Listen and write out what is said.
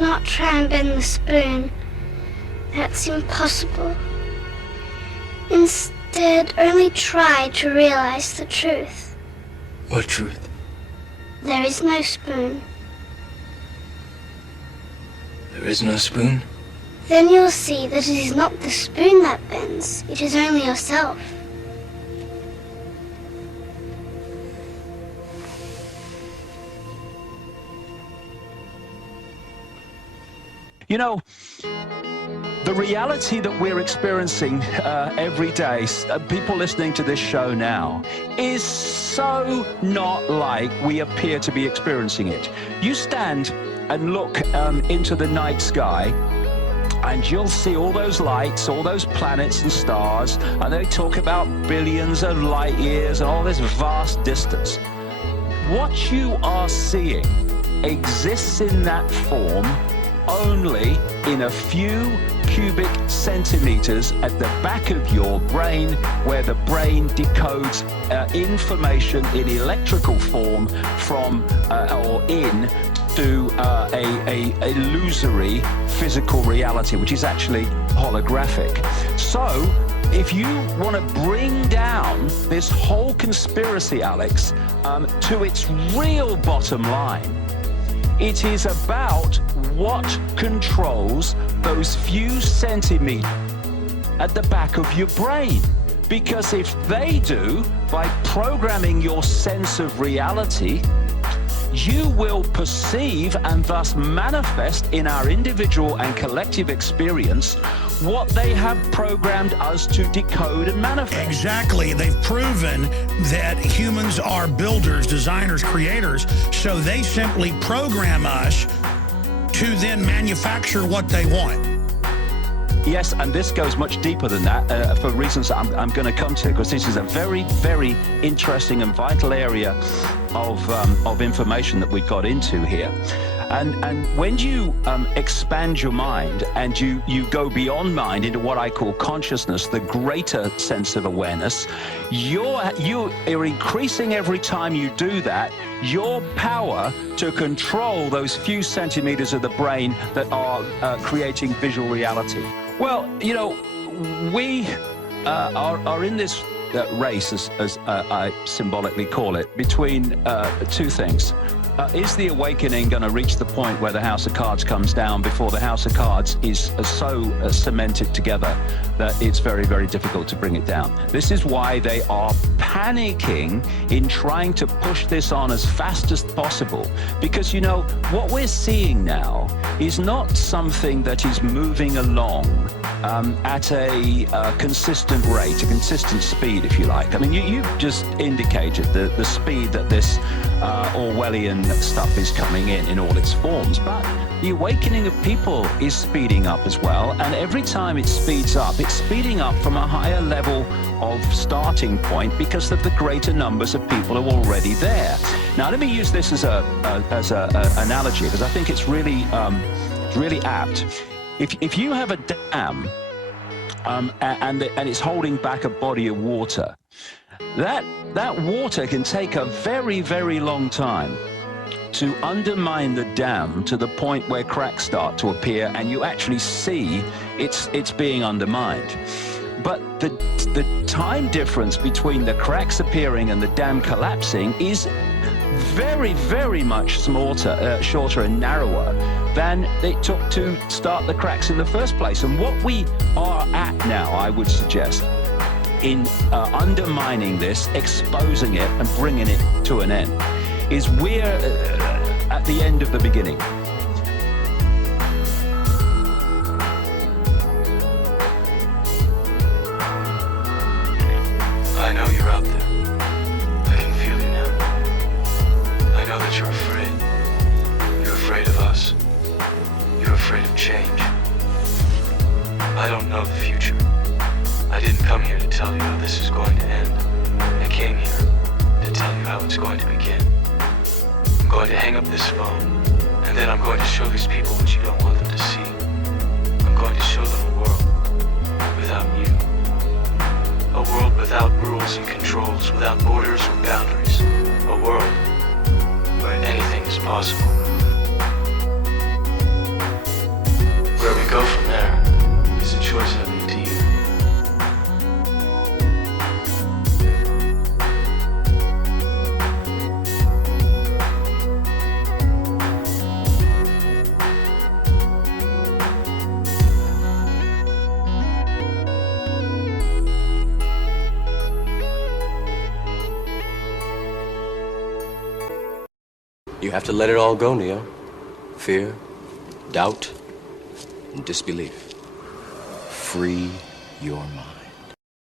Do not try and bend the spoon. That's impossible. Instead, only try to realize the truth. What truth? There is no spoon. There is no spoon? Then you'll see that it is not the spoon that bends, it is only yourself. You know, the reality that we're experiencing every day, people listening to this show now, is so not like we appear to be experiencing it. You stand and look into the night sky, and you'll see all those lights, all those planets and stars, and they talk about billions of light years and all this vast distance. What you are seeing exists in that form only in a few cubic centimeters at the back of your brain, where the brain decodes information in electrical form from or in to a illusory physical reality, which is actually holographic. So if you want to bring down this whole conspiracy, Alex, to its real bottom line, it is about what controls those few centimeters at the back of your brain. Because if they do, by programming your sense of reality, you will perceive and thus manifest in our individual and collective experience what they have programmed us to decode and manifest. Exactly. They've proven that humans are builders, designers, creators, so they simply program us to then manufacture what they want. Yes, and this goes much deeper than that for reasons that I'm going to come to, because this is a very, very interesting and vital area of information that we got into here. And when you expand your mind and you go beyond mind into what I call consciousness, the greater sense of awareness, you are increasing every time you do that your power to control those few centimeters of the brain that are creating visual reality. Well, you know, we are in this race, as I symbolically call it, between two things. Is the awakening going to reach the point where the House of Cards comes down before the House of Cards is so cemented together that it's very, very difficult to bring it down? This is why they are panicking in trying to push this on as fast as possible. Because, you know, what we're seeing now is not something that is moving along at a consistent rate, a consistent speed, if you like. I mean, you just indicated the speed that this Orwellian stuff is coming in all its forms, but the awakening of people is speeding up as well, and every time it speeds up, it's speeding up from a higher level of starting point because of the greater numbers of people who are already there. Now, let me use this as a analogy, because I think it's really apt. If you have a dam and it's holding back a body of water, that water can take a very, very long time to undermine the dam to the point where cracks start to appear and you actually see it's being undermined. But the time difference between the cracks appearing and the dam collapsing is very, very much shorter and narrower than it took to start the cracks in the first place. And what we are at now, I would suggest, in undermining this, exposing it and bringing it to an end, is we're at the end of the beginning. I know you're out there. I can feel you now. I know that you're afraid. You're afraid of us. You're afraid of change. I don't know the future. I didn't come here to tell you how this is going to end. I came here to tell you how it's going to begin. I'm going to hang up this phone, and then I'm going to show these people what you don't want them to see. I'm going to show them a world without you. A world without rules and controls, without borders or boundaries. A world where anything is possible. You have to let it all go, Neo. Fear, doubt, and disbelief. Free your mind.